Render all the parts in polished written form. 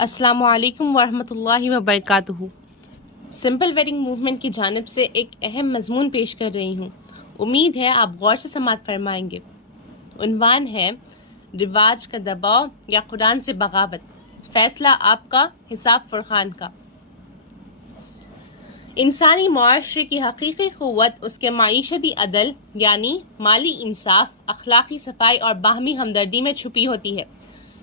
السلام علیکم ورحمۃ اللہ وبرکاتہ۔ سمپل ویڈنگ موومنٹ کی جانب سے ایک اہم مضمون پیش کر رہی ہوں، امید ہے آپ غور سے سماعت فرمائیں گے۔ عنوان ہے رواج کا دباؤ یا قرآن سے بغاوت، فیصلہ آپ کا، حساب فرقان کا۔ انسانی معاشرے کی حقیقی قوت اس کے معیشتی عدل یعنی مالی انصاف، اخلاقی صفائی اور باہمی ہمدردی میں چھپی ہوتی ہے۔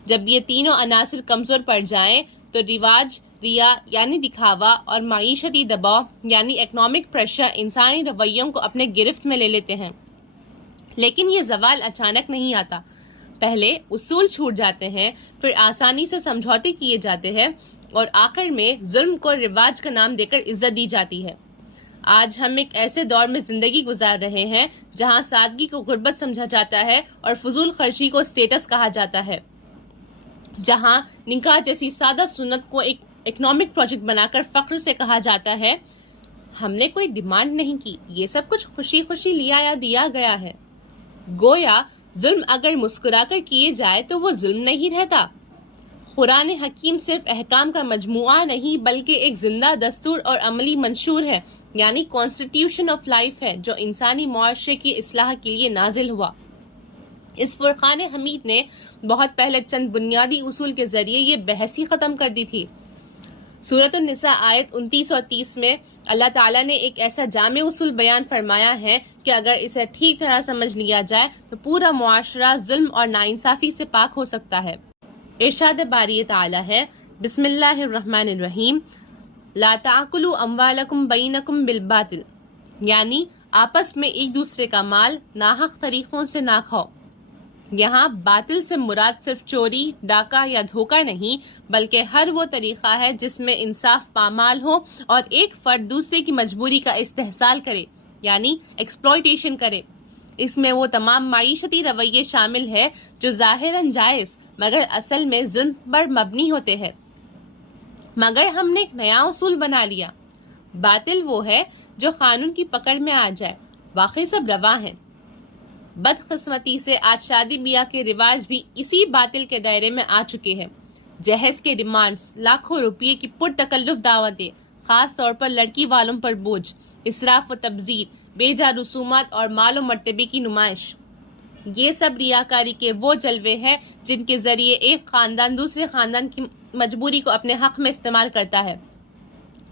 جب یہ تینوں عناصر کمزور پڑ جائیں تو رواج، ریا یعنی دکھاوا اور معیشتی دباؤ یعنی اکنامک پریشر انسانی رویوں کو اپنے گرفت میں لے لیتے ہیں۔ لیکن یہ زوال اچانک نہیں آتا، پہلے اصول چھوٹ جاتے ہیں، پھر آسانی سے سمجھوتے کیے جاتے ہیں اور آخر میں ظلم کو رواج کا نام دے کر عزت دی جاتی ہے۔ آج ہم ایک ایسے دور میں زندگی گزار رہے ہیں جہاں سادگی کو غربت سمجھا جاتا ہے اور فضول خرچی کو اسٹیٹس کہا جاتا ہے، جہاں نکاح جیسی سادہ سنت کو ایک اکنامک پروجیکٹ بنا کر فخر سے کہا جاتا ہے ہم نے کوئی ڈیمانڈ نہیں کی، یہ سب کچھ خوشی خوشی لیا یا دیا گیا ہے۔ گویا ظلم اگر مسکرا کر کیے جائے تو وہ ظلم نہیں رہتا۔ قرآن حکیم صرف احکام کا مجموعہ نہیں بلکہ ایک زندہ دستور اور عملی منشور ہے، یعنی کانسٹیٹیوشن آف لائف ہے، جو انسانی معاشرے کی اصلاح کے لیے نازل ہوا۔ اس فرقان حمید نے بہت پہلے چند بنیادی اصول کے ذریعے یہ بحث ہی ختم کر دی تھی۔ سورۃ النساء آیت 29 اور 30 میں اللہ تعالیٰ نے ایک ایسا جامع اصول بیان فرمایا ہے کہ اگر اسے ٹھیک طرح سمجھ لیا جائے تو پورا معاشرہ ظلم اور ناانصافی سے پاک ہو سکتا ہے۔ ارشاد باری تعالیٰ ہے، بسم اللہ الرحمن الرحیم، لا تاکلوا اموالکم بینکم بالباطل، یعنی آپس میں ایک دوسرے کا مال ناحق طریقوں سے نہ کھاؤ۔ یہاں باطل سے مراد صرف چوری، ڈاکہ یا دھوکہ نہیں بلکہ ہر وہ طریقہ ہے جس میں انصاف پامال ہو اور ایک فرد دوسرے کی مجبوری کا استحصال کرے یعنی ایکسپلائٹیشن کرے۔ اس میں وہ تمام معیشتی رویے شامل ہے جو ظاہراً جائز مگر اصل میں ظلم پر مبنی ہوتے ہیں۔ مگر ہم نے ایک نیا اصول بنا لیا، باطل وہ ہے جو قانون کی پکڑ میں آ جائے، باقی سب روا ہیں۔ بدقسمتی سے آج شادی بیاہ کے رواج بھی اسی باطل کے دائرے میں آ چکے ہیں۔ جہیز کے ڈیمانڈز، لاکھوں روپے کی پرتکلف دعوتیں، خاص طور پر لڑکی والوں پر بوجھ، اسراف و تبذیر، بے جا رسومات اور مال و مرتبے کی نمائش، یہ سب ریاکاری کے وہ جلوے ہیں جن کے ذریعے ایک خاندان دوسرے خاندان کی مجبوری کو اپنے حق میں استعمال کرتا ہے۔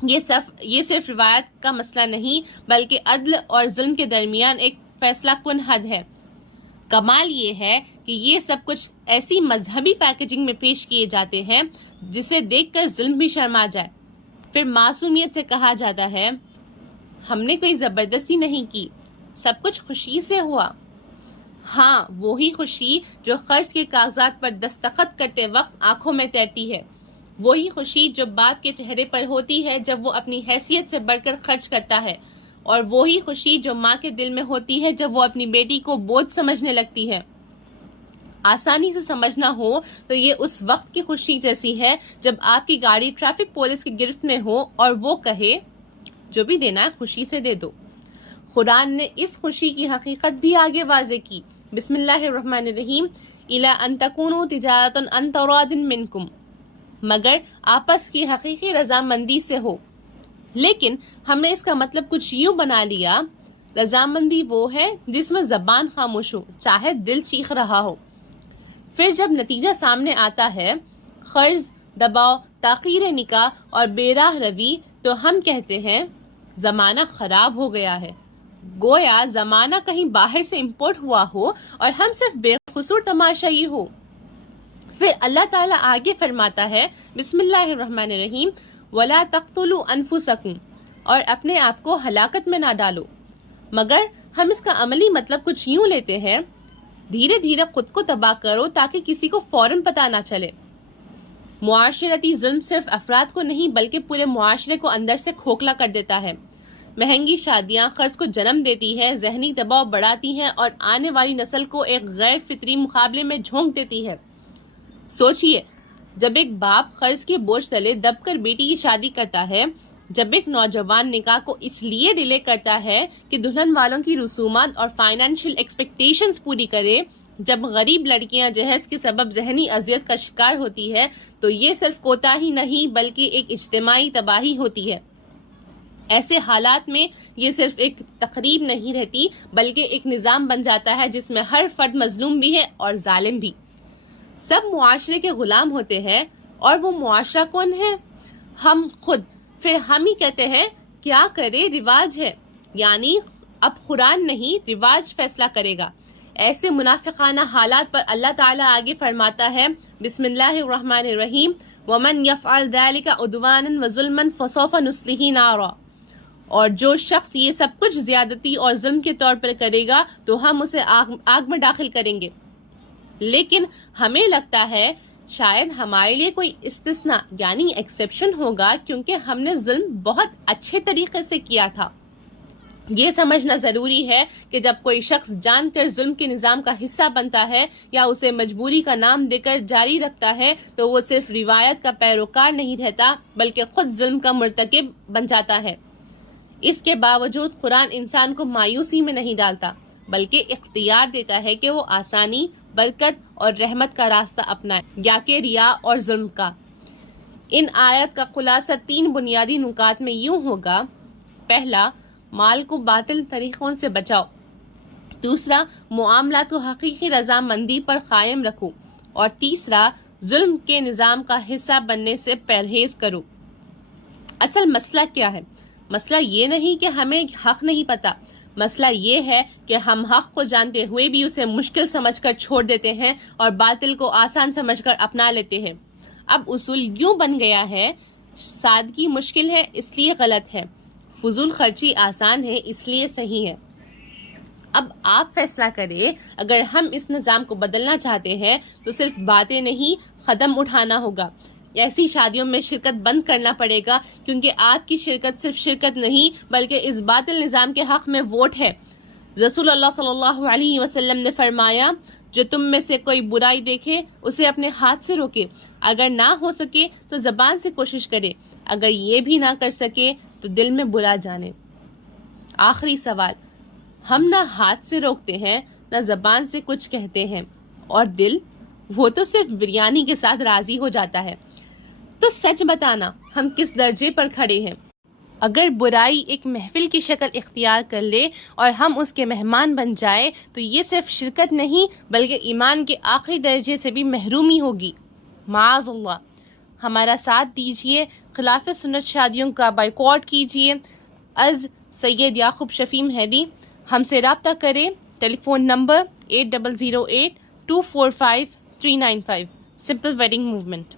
یہ صرف روایت کا مسئلہ نہیں بلکہ عدل اور ظلم کے درمیان ایک فیصلہ کن حد ہے۔ کمال یہ ہے کہ یہ سب کچھ ایسی مذہبی پیکیجنگ میں پیش کیے جاتے ہیں جسے دیکھ کر ظلم بھی شرما جائے۔ پھر معصومیت سے کہا جاتا ہے ہم نے کوئی زبردستی نہیں کی، سب کچھ خوشی سے ہوا۔ ہاں، وہی خوشی جو قرض کے کاغذات پر دستخط کرتے وقت آنکھوں میں تیرتی ہے، وہی خوشی جو باپ کے چہرے پر ہوتی ہے جب وہ اپنی حیثیت سے بڑھ کر خرچ کرتا ہے، اور وہی خوشی جو ماں کے دل میں ہوتی ہے جب وہ اپنی بیٹی کو بوجھ سمجھنے لگتی ہے۔ آسانی سے سمجھنا ہو تو یہ اس وقت کی خوشی جیسی ہے جب آپ کی گاڑی ٹریفک پولیس کی گرفت میں ہو اور وہ کہے جو بھی دینا ہے خوشی سے دے دو۔ قرآن نے اس خوشی کی حقیقت بھی آگے واضح کی، بسم اللہ الرحمن الرحیم، الا ان تکونوا تجارۃ عن تراض منکم، مگر آپس کی حقیقی رضامندی سے ہو۔ لیکن ہم نے اس کا مطلب کچھ یوں بنا لیا، رضامندی وہ ہے جس میں زبان خاموش ہو چاہے دل چیخ رہا ہو۔ پھر جب نتیجہ سامنے آتا ہے، قرض، دباؤ، تاخیر نکاح اور بے راہ روی، تو ہم کہتے ہیں زمانہ خراب ہو گیا ہے، گویا زمانہ کہیں باہر سے امپورٹ ہوا ہو اور ہم صرف بے قصور تماشائی ہو۔ پھر اللہ تعالیٰ آگے فرماتا ہے، بسم اللہ الرحمن الرحیم، وَلَا تَقْتُلُوا أَنفُسَكُمْ، اور اپنے آپ کو ہلاکت میں نہ ڈالو۔ مگر ہم اس کا عملی مطلب کچھ یوں لیتے ہیں، دھیرے دھیرے خود کو تباہ کرو تاکہ کسی کو فوراً پتہ نہ چلے۔ معاشرتی ظلم صرف افراد کو نہیں بلکہ پورے معاشرے کو اندر سے کھوکھلا کر دیتا ہے۔ مہنگی شادیاں قرض کو جنم دیتی ہیں، ذہنی دباؤ بڑھاتی ہیں اور آنے والی نسل کو ایک غیر فطری مقابلے میں جھونک دیتی ہے۔ سوچئے، جب ایک باپ قرض کے بوجھ تلے دب کر بیٹی کی شادی کرتا ہے، جب ایک نوجوان نکاح کو اس لیے ڈیلے کرتا ہے کہ دلہن والوں کی رسومات اور فائنینشیل ایکسپیکٹیشنز پوری کرے، جب غریب لڑکیاں جہیز کے سبب ذہنی اذیت کا شکار ہوتی ہے تو یہ صرف کوتاہی نہیں بلکہ ایک اجتماعی تباہی ہوتی ہے۔ ایسے حالات میں یہ صرف ایک تقریب نہیں رہتی بلکہ ایک نظام بن جاتا ہے جس میں ہر فرد مظلوم بھی ہے اور ظالم بھی۔ سب معاشرے کے غلام ہوتے ہیں، اور وہ معاشرہ کون ہے؟ ہم خود۔ پھر ہم ہی کہتے ہیں کیا کرے، رواج ہے، یعنی اب قرآن نہیں رواج فیصلہ کرے گا۔ ایسے منافقانہ حالات پر اللہ تعالیٰ آگے فرماتا ہے، بسم اللہ الرحمن الرحیم، وَمَنْ يَفْعَلْ ذَلِكَ عُدْوَانًا وَظُلْمًا فَسَوْفَ نُصْلِهِ نَارًا، اور جو شخص یہ سب کچھ زیادتی اور ظلم کے طور پر کرے گا تو ہم اسے آگ میں داخل کریں گے۔ لیکن ہمیں لگتا ہے شاید ہمارے لیے کوئی استثناء یعنی ایکسیپشن ہوگا، کیونکہ ہم نے ظلم بہت اچھے طریقے سے کیا تھا۔ یہ سمجھنا ضروری ہے کہ جب کوئی شخص جان کر ظلم کے نظام کا حصہ بنتا ہے یا اسے مجبوری کا نام دے کر جاری رکھتا ہے تو وہ صرف روایت کا پیروکار نہیں رہتا بلکہ خود ظلم کا مرتکب بن جاتا ہے۔ اس کے باوجود قرآن انسان کو مایوسی میں نہیں ڈالتا بلکہ اختیار دیتا ہے کہ وہ آسانی، برکت اور رحمت کا راستہ اپنائے یا کہ ریا اور ظلم کا۔ ان آیت کا خلاصہ 3 بنیادی نکات میں یوں ہوگا: پہلا، مال کو باطل طریقوں سے بچاؤ۔ دوسرا، معاملات کو حقیقی رضامندی پر قائم رکھو۔ اور تیسرا، ظلم کے نظام کا حصہ بننے سے پرہیز کرو۔ اصل مسئلہ کیا ہے؟ مسئلہ یہ نہیں کہ ہمیں حق نہیں پتہ، مسئلہ یہ ہے کہ ہم حق کو جانتے ہوئے بھی اسے مشکل سمجھ کر چھوڑ دیتے ہیں اور باطل کو آسان سمجھ کر اپنا لیتے ہیں۔ اب اصول یوں بن گیا ہے، سادگی مشکل ہے اس لیے غلط ہے، فضول خرچی آسان ہے اس لیے صحیح ہے۔ اب آپ فیصلہ کریں، اگر ہم اس نظام کو بدلنا چاہتے ہیں تو صرف باتیں نہیں، قدم اٹھانا ہوگا۔ ایسی شادیوں میں شرکت بند کرنا پڑے گا، کیونکہ آپ کی شرکت صرف شرکت نہیں بلکہ اس باطل نظام کے حق میں ووٹ ہے۔ رسول اللہ صلی اللہ علیہ وسلم نے فرمایا، جو تم میں سے کوئی برائی دیکھے اسے اپنے ہاتھ سے روکے، اگر نہ ہو سکے تو زبان سے کوشش کرے، اگر یہ بھی نہ کر سکے تو دل میں بلا جانے۔ آخری سوال، ہم نہ ہاتھ سے روکتے ہیں نہ زبان سے کچھ کہتے ہیں، اور دل، وہ تو صرف بریانی کے ساتھ راضی ہو جاتا ہے۔ تو سچ بتانا ہم کس درجے پر کھڑے ہیں؟ اگر برائی ایک محفل کی شکل اختیار کر لے اور ہم اس کے مہمان بن جائے تو یہ صرف شرکت نہیں بلکہ ایمان کے آخری درجے سے بھی محرومی ہوگی۔ معاذ اللہ۔ ہمارا ساتھ دیجیے، خلاف سنت شادیوں کا بائیکاٹ کیجیے۔ از سید یعقوب شفیع مہدی۔ ہم سے رابطہ کریں، telephone number 8008245395، simple wedding movement.